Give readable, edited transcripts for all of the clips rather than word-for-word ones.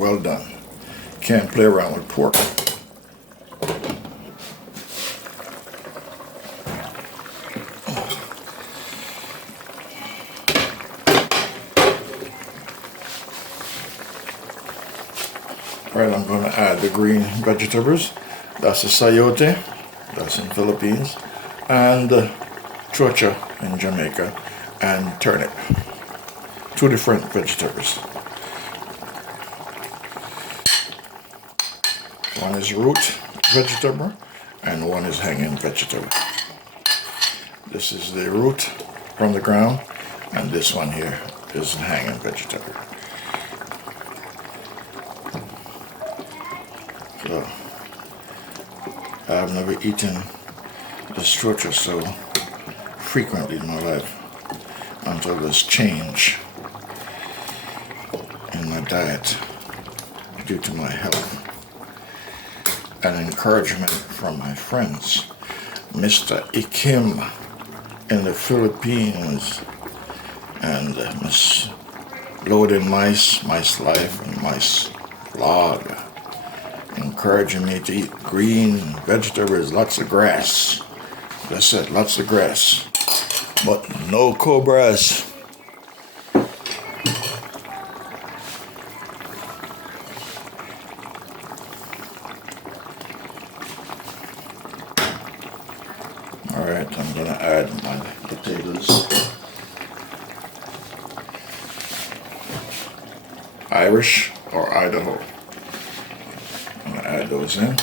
well done. Can't play around with pork. Alright, I'm going to add the green vegetables. That's the sayote, that's in Philippines, and chocha in Jamaica, and turnip. Two different vegetables. One is root vegetable and one is hanging vegetable. This is the root from the ground, and this one here is the hanging vegetable. So I have never eaten this chocha so frequently in my life until this change in my diet due to my health and encouragement from my friends, Mr. Ikim in the Philippines, and Miss Loaded Mice Life and Mice Vlog, encouraging me to eat green vegetables, lots of grass. That's it, lots of grass, but no cobras. Alright, I'm going to add my potatoes. Irish or Idaho. I'm going to add those in.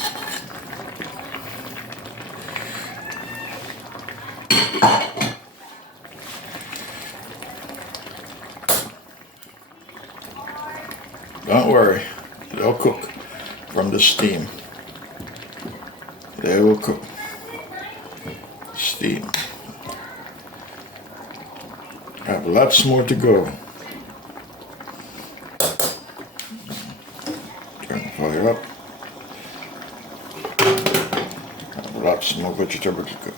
Don't worry, they'll cook from the steam. They will cook. Steam. I have lots more to go. Turn the fire up. I have lots more vegetable to go.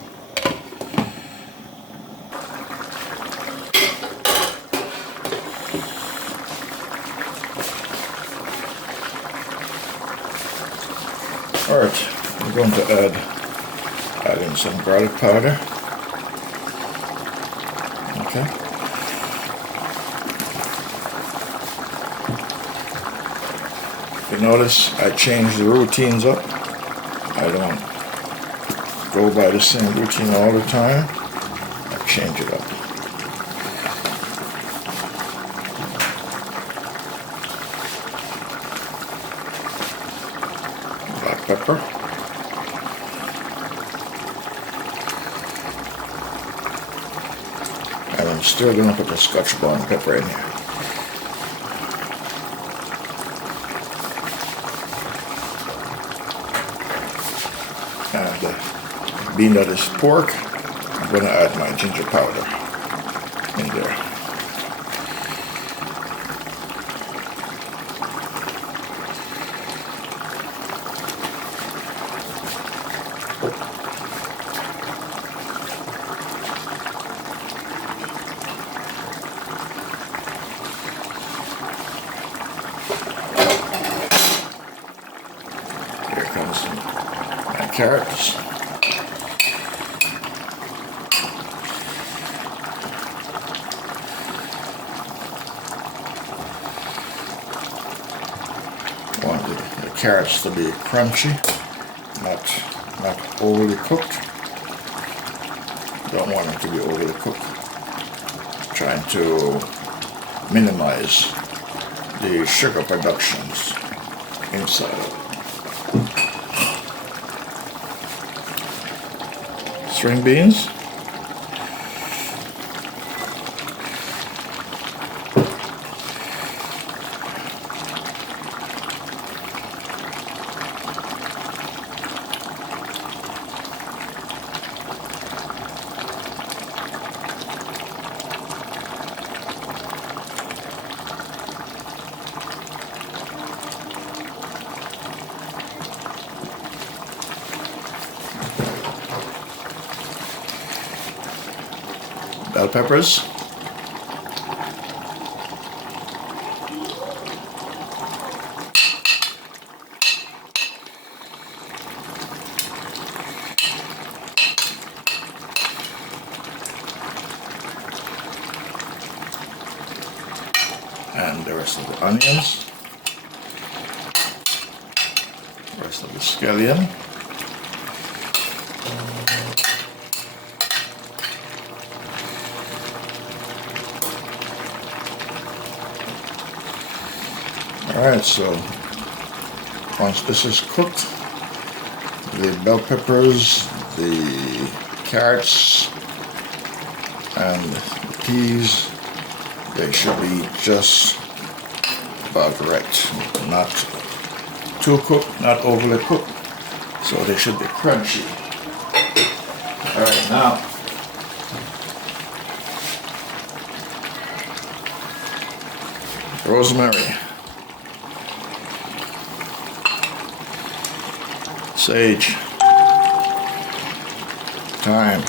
Alright, we're going to add in some garlic powder. Okay. If you notice, I change the routines up. I don't go by the same routine all the time. I change it up. Black pepper. And I'm still going to put the Scotch bonnet pepper in here. And being that it's pork, I'm going to add my ginger powder in there. Here comes my carrots. I want the carrots to be crunchy, not overly cooked. Don't want them to be overly cooked. Trying to minimize the sugar productions inside of it. String beans. Bell peppers. rest of the onions, rest of the scallion. Alright, so once this is cooked, the bell peppers, the carrots, and the peas, they should be just about right. Not too cooked, not overly cooked. So they should be crunchy. Alright, now rosemary, sage, thyme,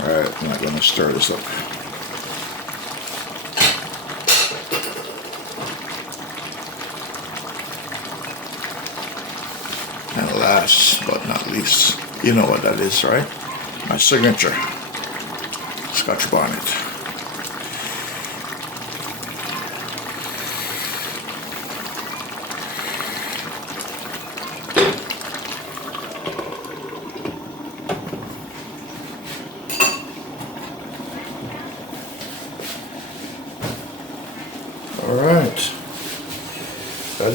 alright, I'm not going to stir this up. And last but not least, you know what that is, right? My signature Scotch bonnet. All right, that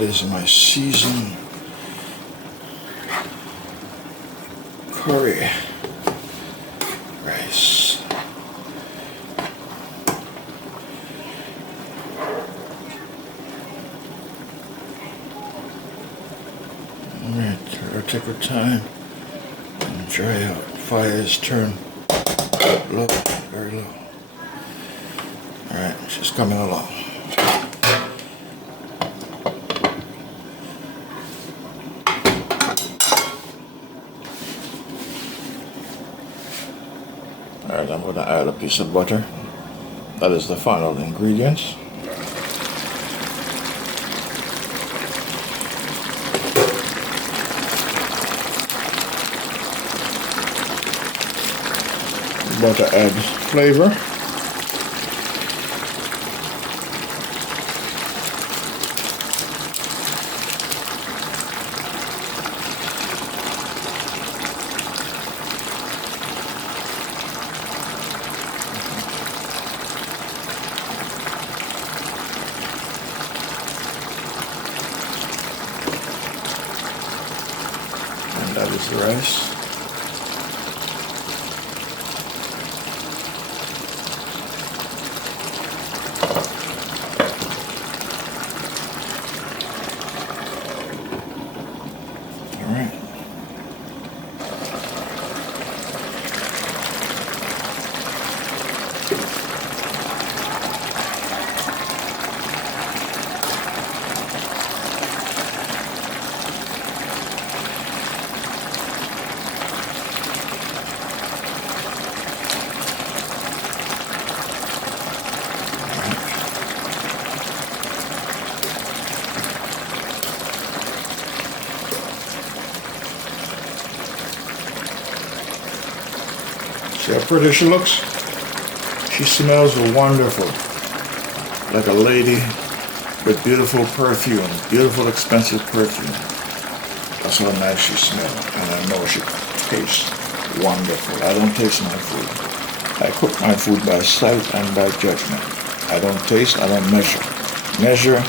is my seasoned curry rice. Alright, take our time and dry out. Fire is turned low, very low. Alright, she's coming along. Alright, I'm going to add a piece of butter. That is the final ingredients. Butter adds flavor. And that is the rice. See how pretty she looks? She smells wonderful. Like a lady with beautiful perfume, beautiful expensive perfume. That's how nice she smells. And I know she tastes wonderful. I don't taste my food. I cook my food by sight and by judgment. I don't taste, I don't measure.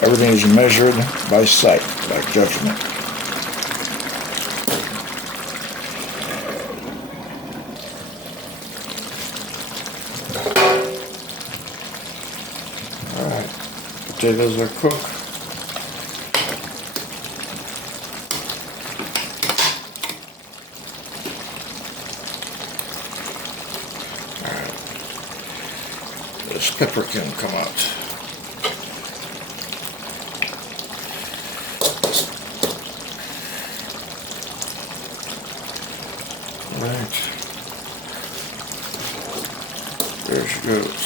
Everything is measured by sight, by judgment. Alright, potatoes are cooked. Alright, this pepper can come out. Alright, there she goes.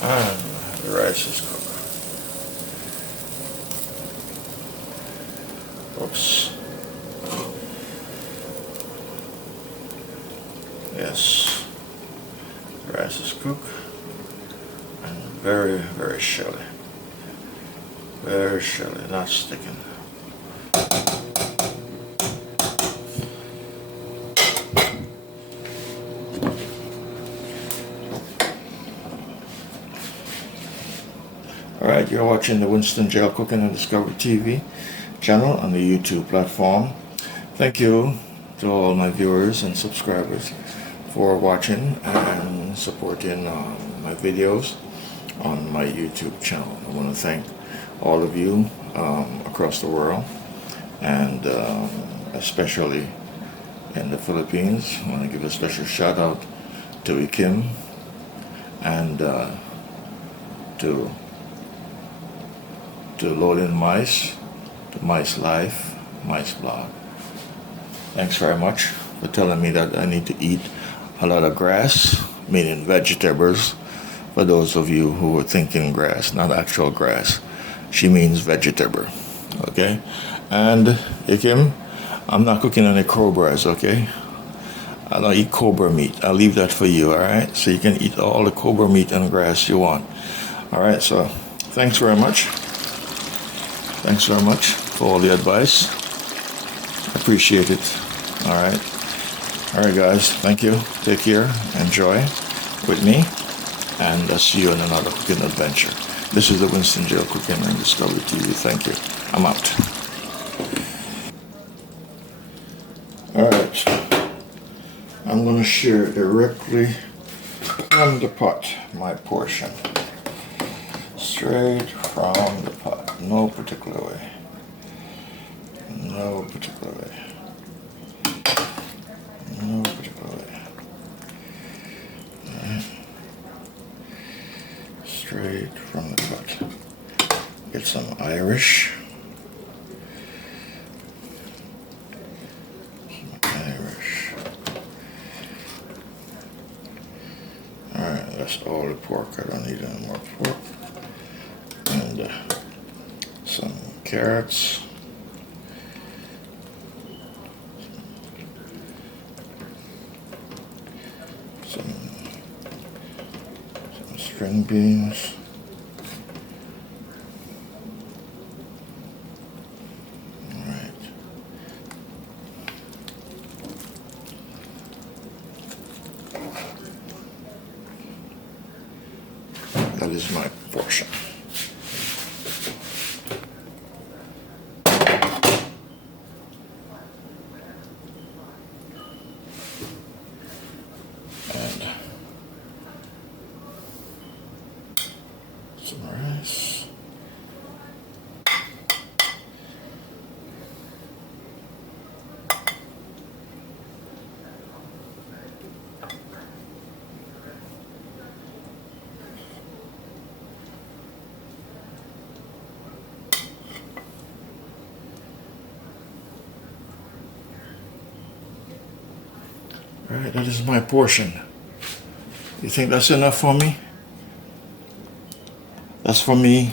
And the rice is cooked. Oops. Yes, the rice is cooked and very, very shelly. Very shelly, not sticking. Alright, you're watching the Winston Jail Cooking and Discovery TV channel on the YouTube platform. Thank you to all my viewers and subscribers for watching and supporting my videos on my YouTube channel. I want to thank all of you across the world, and especially in the Philippines. I want to give a special shout out to Ikim and to Loading Mice, to Mice Life, Mice Blog. Thanks very much for telling me that I need to eat a lot of grass, meaning vegetables. For those of you who are thinking grass, not actual grass, she means vegetable. Okay? And Ikim, I'm not cooking any cobras, okay? I don't eat cobra meat. I'll leave that for you, alright? So you can eat all the cobra meat and grass you want. Alright, so thanks very much. Thanks very much for all the advice. Appreciate it. Alright. Alright guys, thank you. Take care. Enjoy with me. And I'll see you in another cooking adventure. This is the Winston Jail Cooking and Discovery TV. Thank you. I'm out. Alright. I'm going to share directly from the pot my portion. Straight from the pot. No particular way. No particular way. No particular way. Alright. Straight from the pot. Get some Irish. Alright, that's all the pork. I don't need any more pork. And some carrots. Some string beans. Alright. That is my portion. And some rice. Alright, that is my portion. You think that's enough for me? That's for me.